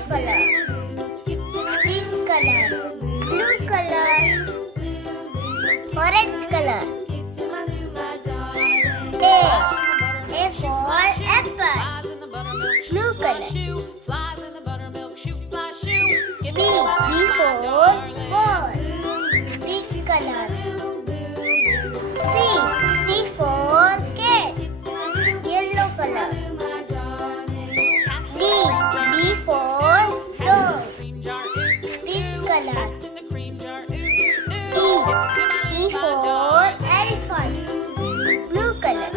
yellow color, pink color, blue color, orange color. A for apple, blue color. B for ball, pink color. C for cat, yellow color. D for dog, pink color. E for elephant, blue color.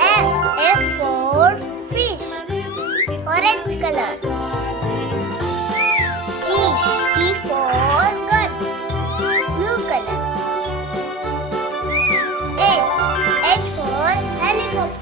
F for fish, orange color. G for gun, blue color. H for helicopter.